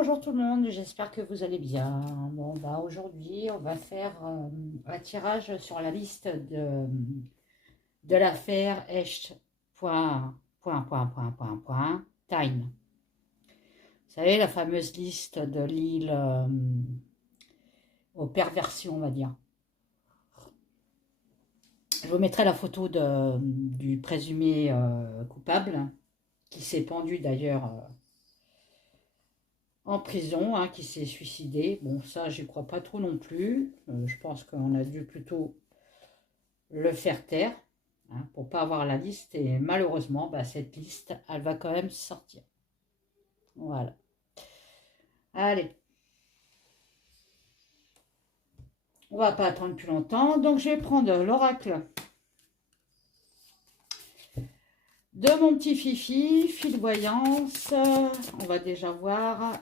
Bonjour tout le monde, j'espère que vous allez bien. Bon, bah aujourd'hui, on va faire un tirage sur la liste de l'affaire Echt. Time. Vous savez, la fameuse liste de l'île aux perversions, on va dire. Je vous mettrai la photo du présumé coupable, qui s'est pendu d'ailleurs en prison, hein, qui s'est suicidé. Bon, ça, j'y crois pas trop non plus. Je pense qu'on a dû plutôt le faire taire, hein, pour pas avoir la liste. Et malheureusement, bah, cette liste, elle va quand même sortir. Voilà. Allez, on va pas attendre plus longtemps. Donc, je vais prendre l'oracle de mon petit Fifi, fil de voyance. On va déjà voir...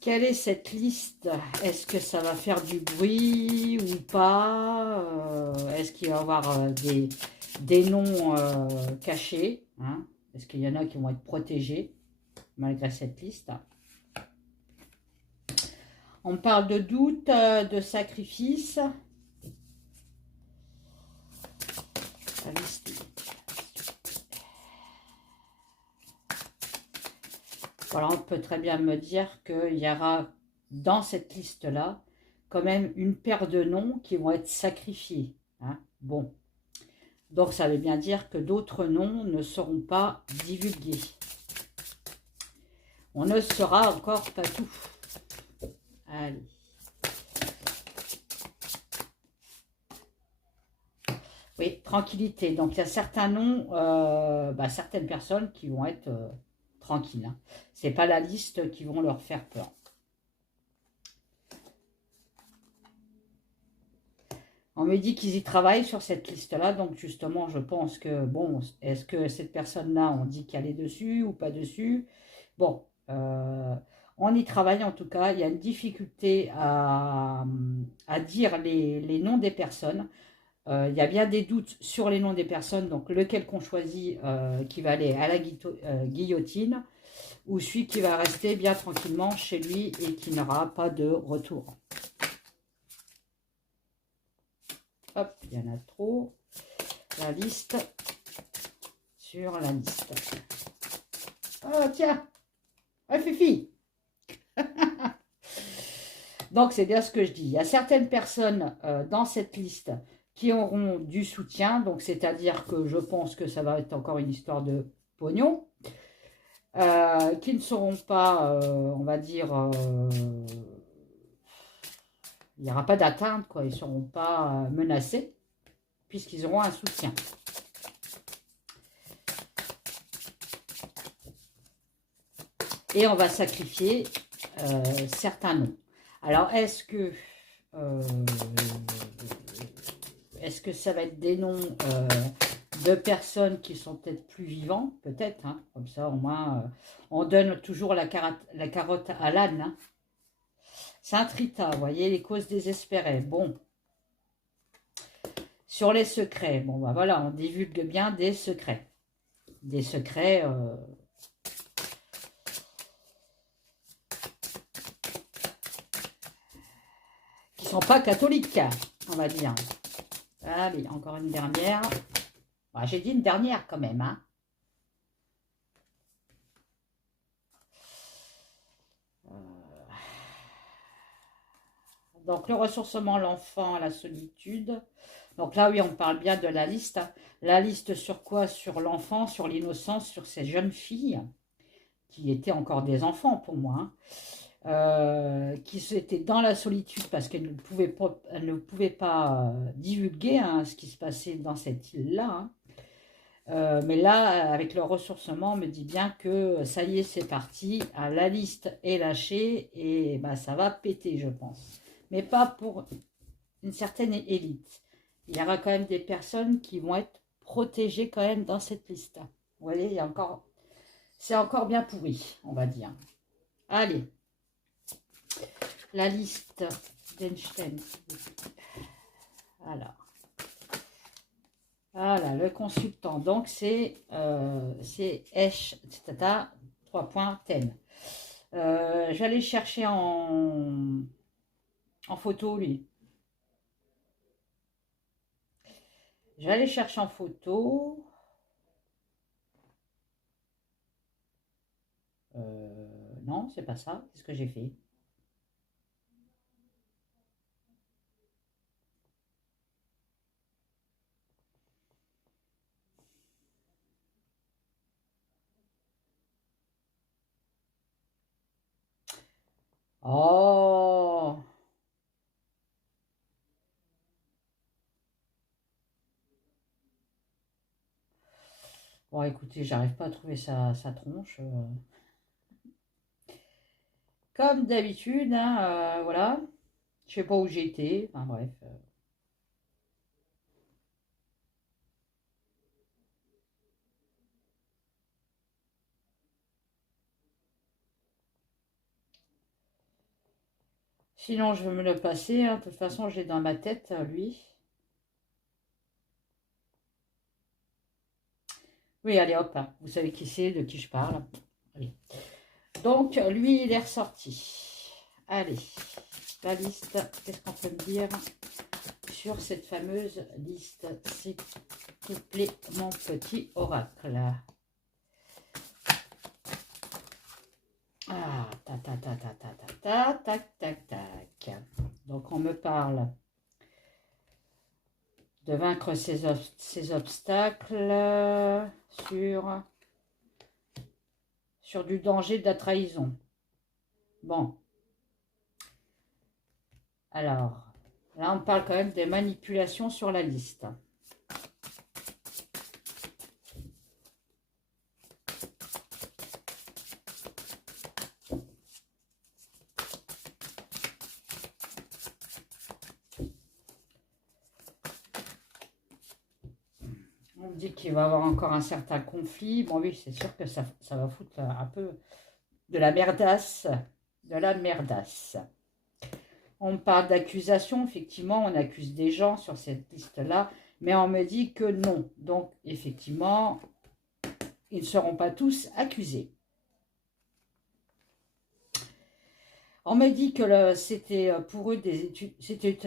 quelle est cette liste? Est-ce que ça va faire du bruit ou pas? Est-ce qu'il va y avoir des noms cachés, hein? Est-ce qu'il y en a qui vont être protégés malgré cette liste? On parle de doute, de sacrifice. La liste. Voilà, on peut très bien me dire qu'il y aura dans cette liste-là quand même une paire de noms qui vont être sacrifiés, hein. Bon, donc ça veut bien dire que d'autres noms ne seront pas divulgués. On ne saura encore pas tout. Allez. Oui, tranquillité. Donc il y a certains noms, certaines personnes qui vont être tranquilles, hein. C'est pas la liste qui vont leur faire peur. On me dit qu'ils y travaillent sur cette liste-là, donc justement, je pense que, bon, est-ce que cette personne-là, on dit qu'elle est dessus ou pas dessus? Bon, on y travaille en tout cas. Il y a une difficulté à dire les noms des personnes. Il y a bien des doutes sur les noms des personnes, donc lequel qu'on choisit qui va aller à la guillotine, ou celui qui va rester bien tranquillement chez lui et qui n'aura pas de retour. Hop, il y en a trop. La liste sur la liste. Oh, tiens. Ah, Fifi. Donc, c'est bien ce que je dis. Il y a certaines personnes dans cette liste qui auront du soutien. Donc, c'est-à-dire que je pense que ça va être encore une histoire de pognon. Qui ne seront pas, on va dire... il n'y aura pas d'atteinte, quoi. Ils ne seront pas menacés, puisqu'ils auront un soutien. Et on va sacrifier certains noms. Alors, est-ce que ça va être des noms de personnes qui sont peut-être plus vivants? Peut-être, hein, comme ça, au moins, on donne toujours la carotte à l'âne, hein. Saint-Rita, vous voyez, les causes désespérées. Bon. Sur les secrets, bon, bah voilà, on divulgue bien des secrets. Des secrets... qui ne sont pas catholiques, on va dire. Allez, encore une dernière. Bah, j'ai dit une dernière quand même, hein. Donc, le ressourcement, l'enfant, la solitude. Donc là, oui, on parle bien de la liste. La liste sur quoi? Sur l'enfant, sur l'innocence, sur ces jeunes filles, qui étaient encore des enfants pour moi, hein, qui étaient dans la solitude parce qu'elles ne pouvaient pas divulguer, hein, ce qui se passait dans cette île-là, hein. Mais là, avec le ressourcement, on me dit bien que ça y est, c'est parti. Ah, la liste est lâchée et bah, ça va péter, je pense. Mais pas pour une certaine élite. Il y aura quand même des personnes qui vont être protégées quand même dans cette liste. Vous voyez, il y a encore, c'est encore bien pourri, on va dire. Allez, la liste d'Einstein. Alors, Voilà, le consultant. Donc, c'est Esh, etc. 3 points, thème. J'allais chercher en photo, lui. J'allais chercher en photo. Non, c'est pas ça. Qu'est-ce que j'ai fait? Oh! Bon, écoutez, j'arrive pas à trouver sa tronche. Comme d'habitude, hein, voilà. Je sais pas où j'étais. Enfin, bref. Sinon, je veux me le passer, hein. De toute façon, je l'ai dans ma tête, lui. Oui, allez, hop, hein. Vous savez qui c'est, de qui je parle. Allez. Donc, lui, il est ressorti. Allez, la liste, qu'est-ce qu'on peut me dire sur cette fameuse liste, s'il te plaît, mon petit oracle. Ah, ta ta ta ta ta ta ta, tac tac tac. Donc, on me parle de vaincre ces obstacles sur du danger de la trahison. Bon, alors, là, on parle quand même des manipulations sur la liste. On me dit qu'il va y avoir encore un certain conflit. Bon, oui, c'est sûr que ça va foutre un peu de la merdasse. De la merdasse. On me parle d'accusation. Effectivement, on accuse des gens sur cette liste-là. Mais on me dit que non. Donc, effectivement, ils ne seront pas tous accusés. On m'a dit que c'était pour eux des études, c'était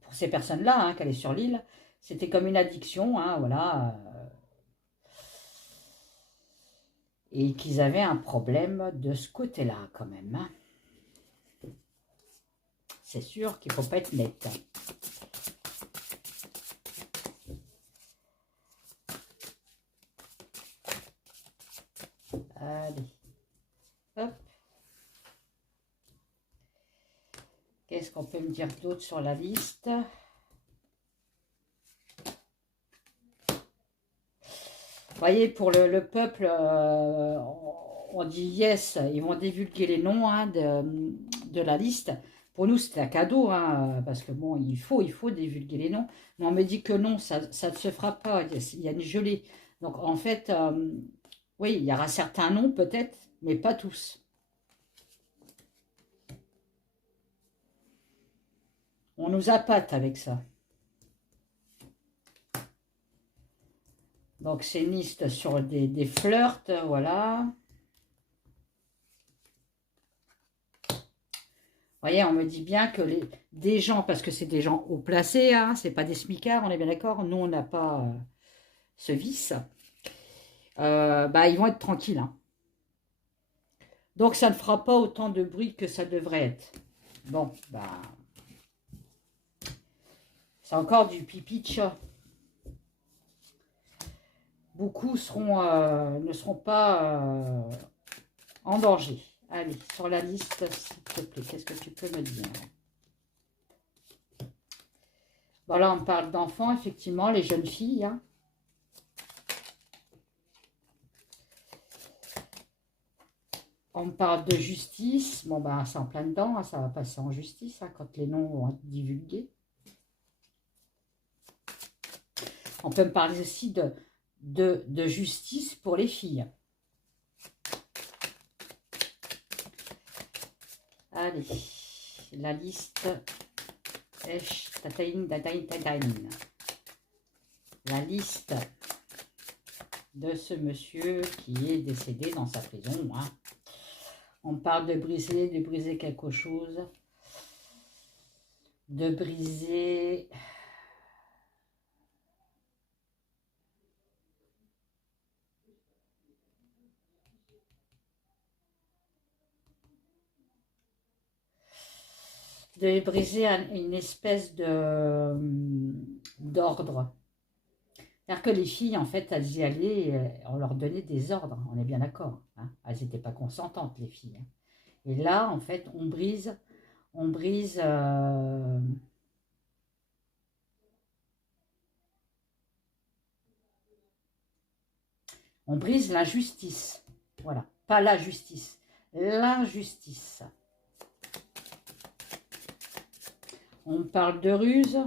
pour ces personnes-là hein, qui allaient sur l'île, c'était comme une addiction, hein, voilà, et qu'ils avaient un problème de ce côté-là quand même. Hein. C'est sûr qu'il ne faut pas être net. Allez, hop. Qu'est-ce qu'on peut me dire d'autre sur la liste? Vous voyez, pour le peuple, on dit yes, ils vont divulguer les noms hein, de la liste. Pour nous, c'était un cadeau, hein, parce que bon, il faut divulguer les noms. Mais on me dit que non, ça ne se fera pas, il y a une gelée. Donc en fait, oui, il y aura certains noms peut-être, mais pas tous. On nous appâte avec ça. Donc c'est une liste sur des flirts, voilà. Vous voyez, on me dit bien que des gens, parce que c'est des gens haut placés, hein, c'est pas des smicards, on est bien d'accord, nous on n'a pas ce vice, bah, ils vont être tranquilles. Hein. Donc ça ne fera pas autant de bruit que ça devrait être. Bon, bah, c'est encore du pipi de chat. Beaucoup ne seront pas en danger. Allez, sur la liste, s'il te plaît, qu'est-ce que tu peux me dire? Bon, là, on parle d'enfants, effectivement, les jeunes filles. Hein. On me parle de justice. Bon, ben, c'est en plein dedans. Hein, ça va passer en justice hein, quand les noms vont être divulgués. On peut me parler aussi de justice pour les filles. Allez, la liste. la liste de ce monsieur qui est décédé dans sa prison. Hein. On parle de briser quelque chose, de briser... de briser une espèce de d'ordre. C'est-à-dire que les filles, en fait, elles y allaient, on leur donnait des ordres, on est bien d'accord. Hein. Elles n'étaient pas consentantes, les filles. Hein. Et là, en fait, on brise l'injustice. Voilà, pas la justice, l'injustice. On parle de ruse.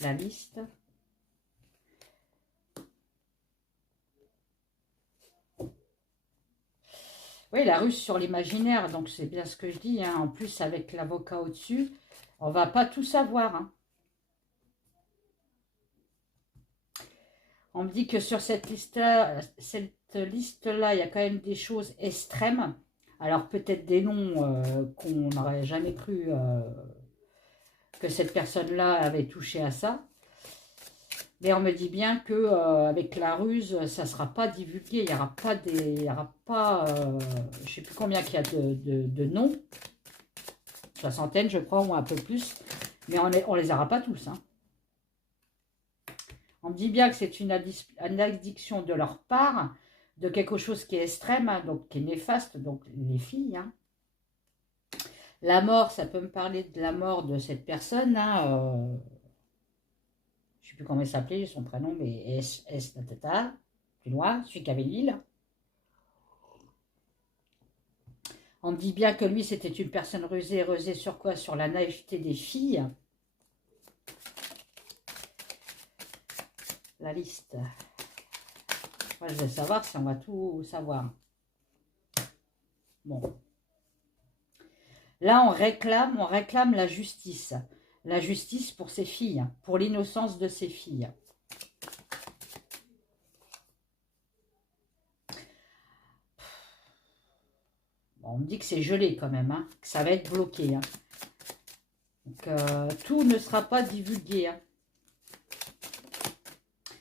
La liste. Oui, la ruse sur l'imaginaire, donc c'est bien ce que je dis. Hein. En plus, avec l'avocat au-dessus, on va pas tout savoir. Hein. On me dit que sur cette liste-là, il y a quand même des choses extrêmes. Alors peut-être des noms qu'on n'aurait jamais cru que cette personne-là avait touché à ça. Mais on me dit bien que avec la ruse, ça ne sera pas divulgué. Il n'y aura pas je ne sais plus combien qu'il y a de noms. Soixantaine, je crois, ou un peu plus. Mais on les aura pas tous. Hein. On me dit bien que c'est une addiction de leur part, de quelque chose qui est extrême, hein, donc qui est néfaste, donc les filles. Hein. La mort, ça peut me parler de la mort de cette personne. Hein, je ne sais plus comment il s'appelait, son prénom, mais tata, plus loin, celui qui avait l'île. On me dit bien que lui, c'était une personne rusée sur quoi? Sur la naïveté des filles. La liste. Moi, je vais savoir si on va tout savoir. Bon. Là, on réclame la justice. La justice pour ses filles, pour l'innocence de ses filles. Bon, on me dit que c'est gelé quand même, hein, que ça va être bloqué. Hein. Donc, tout ne sera pas divulgué. Hein.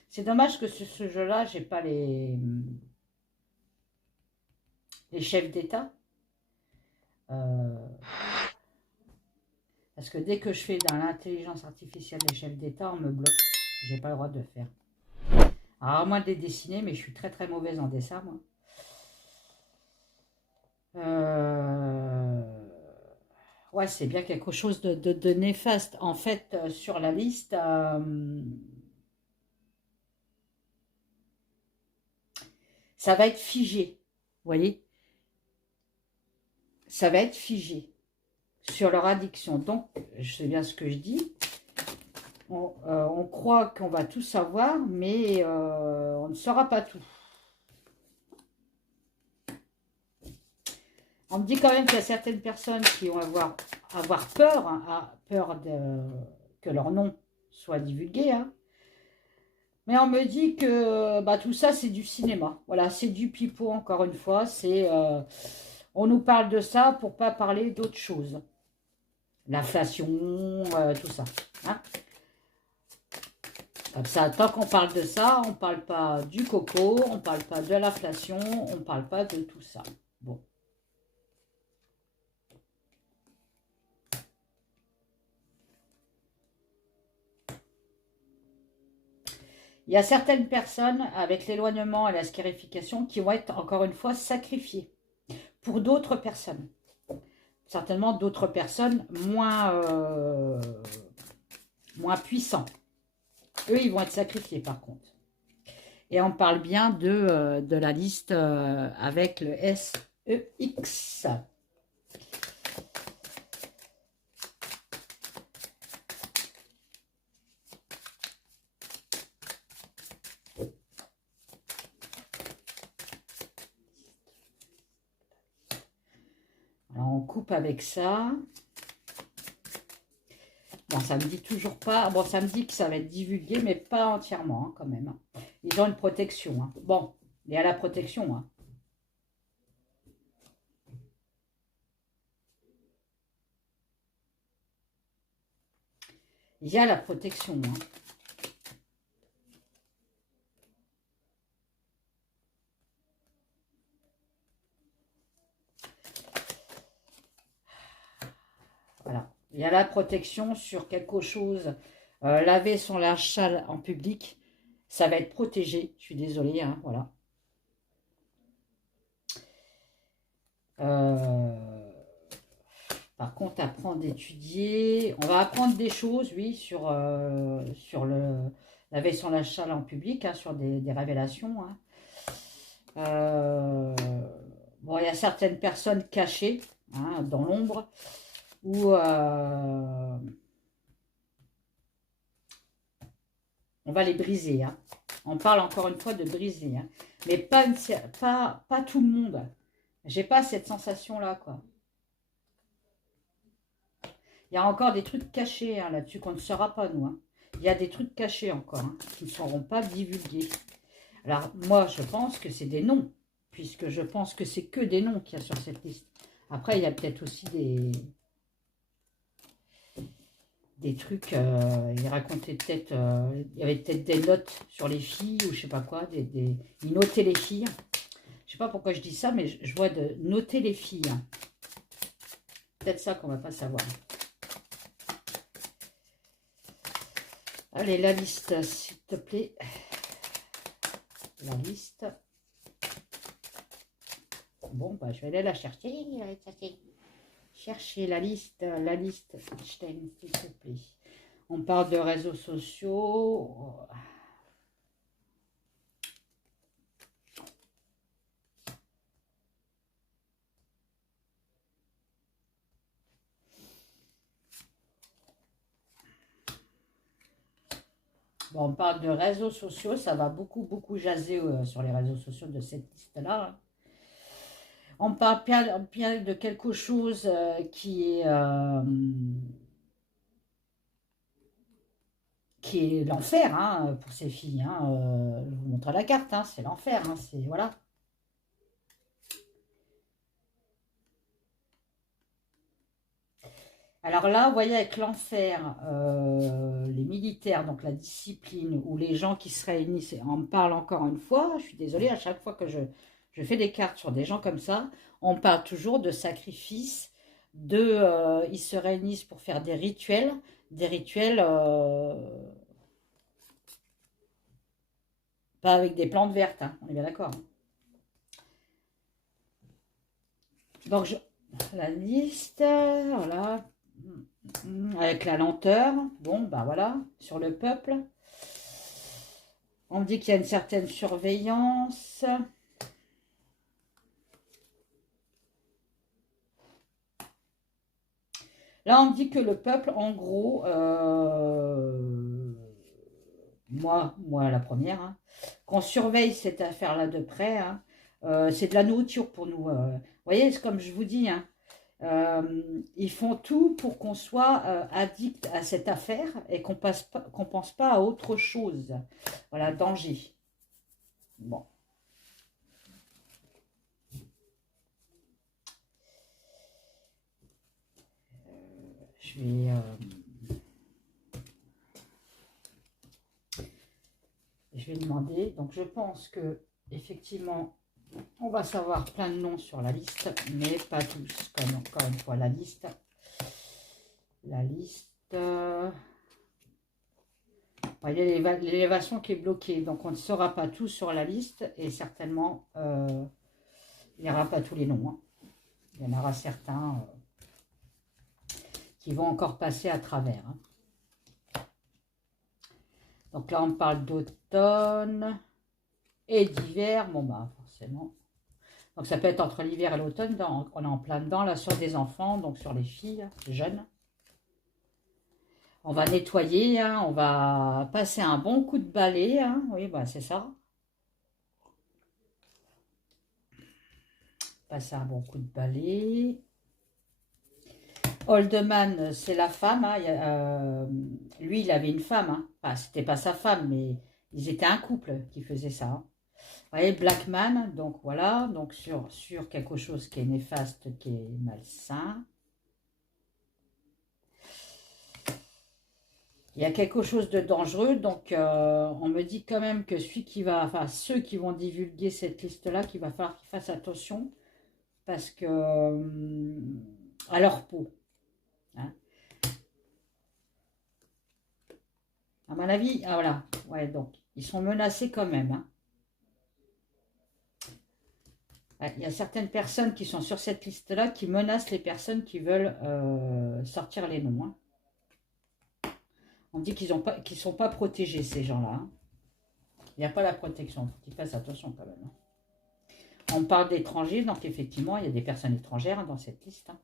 C'est dommage que sur ce jeu-là, j'ai pas les chefs d'État. Parce que dès que je fais dans l'intelligence artificielle les chefs d'État, on me bloque. J'ai pas le droit de le faire. Alors, à moins de les dessiner, mais je suis très très mauvaise en dessin, moi. Ouais, c'est bien quelque chose de néfaste. En fait, sur la liste, ça va être figé. Vous voyez? Ça va être figé sur leur addiction. Donc, je sais bien ce que je dis. On croit qu'on va tout savoir, mais on ne saura pas tout. On me dit quand même qu'il y a certaines personnes qui vont avoir peur, hein, peur que leur nom soit divulgué. Hein. Mais on me dit que tout ça, c'est du cinéma. Voilà, c'est du pipeau, encore une fois. On nous parle de ça pour pas parler d'autre chose. L'inflation, tout ça. Hein. Comme ça, tant qu'on parle de ça, on ne parle pas du coco, on ne parle pas de l'inflation, on ne parle pas de tout ça. Bon. Il y a certaines personnes, avec l'éloignement et la scarification, qui vont être, encore une fois, sacrifiées pour d'autres personnes. Certainement d'autres personnes moins puissants. Eux, ils vont être sacrifiés, par contre. Et on parle bien de la liste avec le SEX. Alors, on coupe avec ça. ça me dit toujours pas. Bon, ça me dit que ça va être divulgué, mais pas entièrement, hein, quand même. Ils ont une protection. Hein. Bon, il y a la protection. Hein. Il y a la protection. Hein. Voilà. Il y a la protection sur quelque chose. Laver son linge sale en public, ça va être protégé. Je suis désolée, hein, voilà. Par contre, apprendre d'étudier. On va apprendre des choses, oui, sur laver son linge sale en public, hein, sur des révélations. Hein. Bon, il y a certaines personnes cachées, hein, dans l'ombre, où on va les briser. Hein. On parle encore une fois de briser, hein. Mais pas tout le monde. J'ai pas cette sensation-là, quoi. Il y a encore des trucs cachés, hein, là-dessus qu'on ne saura pas, nous. Hein. Il y a des trucs cachés encore, hein, qui ne seront pas divulgués. Alors, moi, je pense que c'est des noms, puisque je pense que c'est que des noms qu'il y a sur cette liste. Après, il y a peut-être aussi des trucs, il racontait peut-être, il y avait peut-être des notes sur les filles, ou je sais pas quoi, il notait les filles. Je sais pas pourquoi je dis ça, mais je vois de noter les filles. Peut-être ça qu'on va pas savoir. Allez, la liste, s'il te plaît. La liste. Bon, bah, je vais aller la chercher. Chercher la liste, s'il te plaît. On parle de réseaux sociaux. Bon, on parle de réseaux sociaux, ça va beaucoup jaser sur les réseaux sociaux de cette liste-là. Hein. On parle bien de quelque chose qui est l'enfer, hein, pour ces filles. Hein. Je vous montre la carte, hein, c'est l'enfer. Hein, voilà. Alors là, vous voyez, avec l'enfer, les militaires, donc la discipline, ou les gens qui se réunissent, on me parle encore une fois, je suis désolée, à chaque fois que je fais des cartes sur des gens comme ça, on parle toujours de sacrifice, ils se réunissent pour faire des rituels, pas avec des plantes vertes, hein, on est bien d'accord. Hein. Donc, la liste, voilà. Avec la lenteur, bon, bah voilà, sur le peuple. On me dit qu'il y a une certaine surveillance. Là, on me dit que le peuple, en gros, moi la première, hein, qu'on surveille cette affaire-là de près. Hein, c'est de la nourriture pour nous. Vous voyez, c'est comme je vous dis, hein, ils font tout pour qu'on soit addict à cette affaire et qu'on pense pas à autre chose. Voilà, danger. Bon. Je vais demander. Donc, je pense que effectivement, on va savoir plein de noms sur la liste, mais pas tous. Comme encore une fois, la liste. La liste. Il y a l'élévation qui est bloquée, donc on ne saura pas tout sur la liste et certainement il n'y aura pas tous les noms. Hein. Il y en aura certains qui vont encore passer à travers. Hein. Donc là, on parle d'automne et d'hiver. Bon, bah forcément. Donc ça peut être entre l'hiver et l'automne. On est en plein dedans, là, sur des enfants, donc sur les filles jeunes. On va nettoyer, hein, on va passer un bon coup de balai. Hein. Oui, bah c'est ça. Passer un bon coup de balai. Oldman, c'est la femme. Hein, lui, il avait une femme. Hein. Enfin, c'était pas sa femme, mais ils étaient un couple qui faisait ça. Hein. Vous voyez, Blackman, donc voilà, donc sur quelque chose qui est néfaste, qui est malsain. Il y a quelque chose de dangereux, donc on me dit quand même que ceux qui vont divulguer cette liste-là, qu'il va falloir qu'ils fassent attention, parce que à leur peau. Hein. À mon avis, ah voilà, ouais, donc ils sont menacés quand même. Hein. Ouais, il y a certaines personnes qui sont sur cette liste-là qui menacent les personnes qui veulent sortir les noms. Hein. On dit qu'ils ne sont pas protégés, ces gens-là. Hein. Il n'y a pas la protection, il faut qu'ils fassent attention quand même. Hein. On parle d'étrangers, donc effectivement, il y a des personnes étrangères hein, dans cette liste. Hein.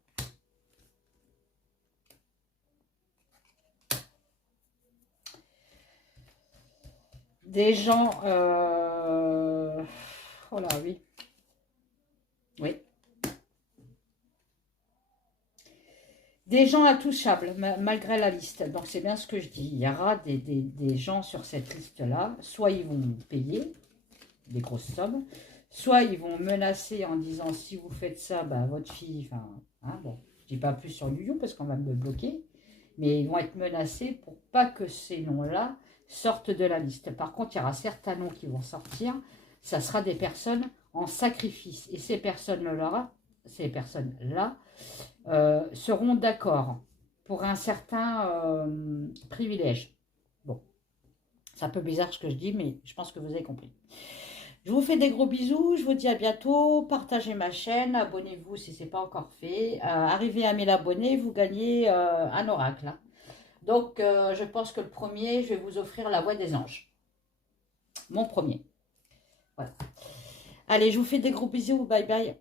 Des gens... Oh là, oui. Oui. Des gens intouchables, malgré la liste. Donc, c'est bien ce que je dis. Il y aura des gens sur cette liste-là. Soit ils vont payer des grosses sommes, soit ils vont menacer en disant si vous faites ça, bah, votre fille... Enfin, hein, bon, je dis pas plus sur Lyon parce qu'on va me bloquer. Mais ils vont être menacés pour pas que ces noms-là sortent de la liste. Par contre, il y aura certains noms qui vont sortir. Ça sera des personnes en sacrifice. Et ces personnes-là seront d'accord pour un certain privilège. Bon, c'est un peu bizarre ce que je dis, mais je pense que vous avez compris. Je vous fais des gros bisous, je vous dis à bientôt, partagez ma chaîne, abonnez-vous si ce n'est pas encore fait. Arrivez à 1000 abonnés, vous gagnez un oracle. Hein. Donc, je pense que le premier, je vais vous offrir la voix des anges. Mon premier. Voilà. Allez, je vous fais des gros bisous, bye bye.